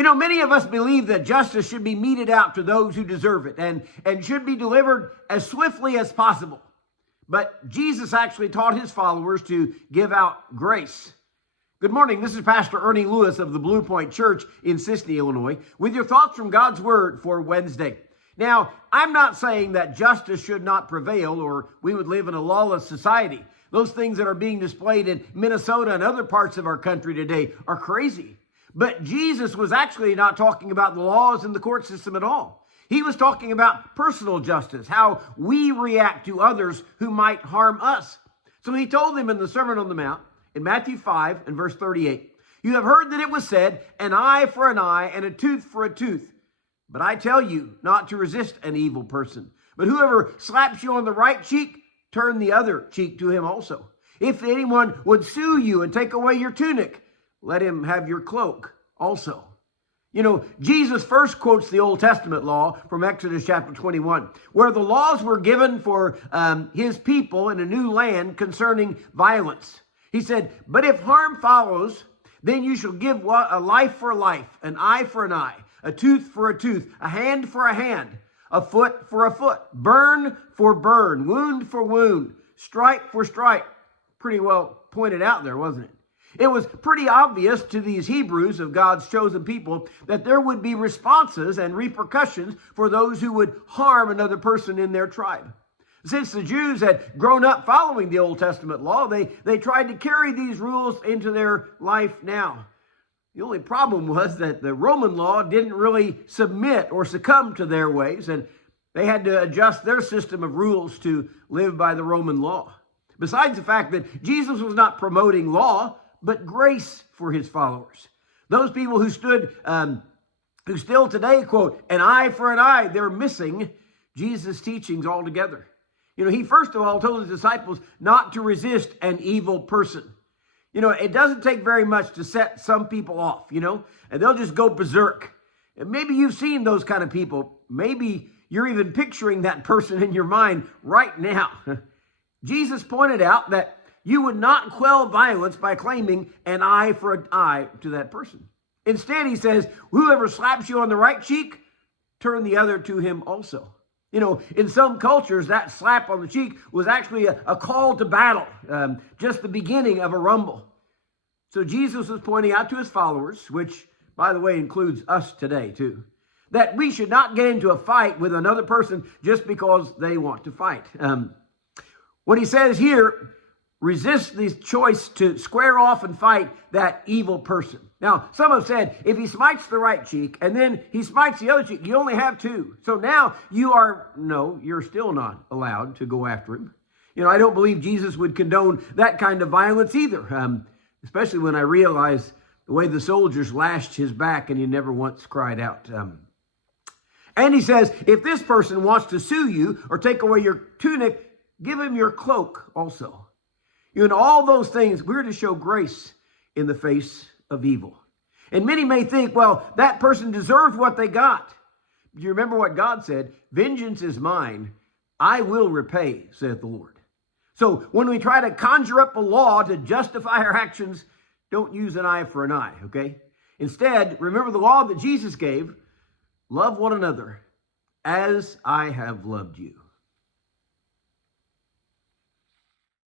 You know, many of us believe that justice should be meted out to those who deserve it and should be delivered as swiftly as possible. But Jesus actually taught his followers to give out grace. Good morning. This is Pastor Ernie Lewis of the Blue Point Church in Sisney, Illinois, with your thoughts from God's Word for Wednesday. Now, I'm not saying that justice should not prevail or we would live in a lawless society. Those things that are being displayed in Minnesota and other parts of our country today are crazy. But Jesus was actually not talking about the laws and the court system at all. He was talking about personal justice, how we react to others who might harm us. So he told them in the Sermon on the Mount, in Matthew 5 and verse 38, "You have heard that it was said, an eye for an eye and a tooth for a tooth. But I tell you not to resist an evil person. But whoever slaps you on the right cheek, turn the other cheek to him also. If anyone would sue you and take away your tunic, let him have your cloak also." You know, Jesus first quotes the Old Testament law from Exodus chapter 21, where the laws were given for his people in a new land concerning violence. He said, "But if harm follows, then you shall give a life for a life, an eye for an eye, a tooth for a tooth, a hand for a hand, a foot for a foot, burn for burn, wound for wound, stripe for stripe." Pretty well pointed out there, wasn't it? It was pretty obvious to these Hebrews of God's chosen people that there would be responses and repercussions for those who would harm another person in their tribe. Since the Jews had grown up following the Old Testament law, they tried to carry these rules into their life now. The only problem was that the Roman law didn't really submit or succumb to their ways, and they had to adjust their system of rules to live by the Roman law. Besides the fact that Jesus was not promoting law, but grace for his followers. Those people who who still today quote, "an eye for an eye," they're missing Jesus' teachings altogether. You know, he first of all told his disciples not to resist an evil person. You know, it doesn't take very much to set some people off, and they'll just go berserk. And maybe you've seen those kind of people. Maybe you're even picturing that person in your mind right now. Jesus pointed out that you would not quell violence by claiming an eye for an eye to that person. Instead, he says, whoever slaps you on the right cheek, turn the other to him also. You know, in some cultures, that slap on the cheek was actually a call to battle, just the beginning of a rumble. So Jesus was pointing out to his followers, which, by the way, includes us today too, that we should not get into a fight with another person just because they want to fight. When he says here, resist the choice to square off and fight that evil person. Now, some have said, if he smites the right cheek and then he smites the other cheek, you only have two. So now you're still not allowed to go after him. You know, I don't believe Jesus would condone that kind of violence either, especially when I realize the way the soldiers lashed his back and he never once cried out. And he says, if this person wants to sue you or take away your tunic, give him your cloak also. In all those things, we're to show grace in the face of evil. And many may think, well, that person deserved what they got. Do you remember what God said? Vengeance is mine. I will repay, saith the Lord. So when we try to conjure up a law to justify our actions, don't use an eye for an eye, okay? Instead, remember the law that Jesus gave. Love one another as I have loved you.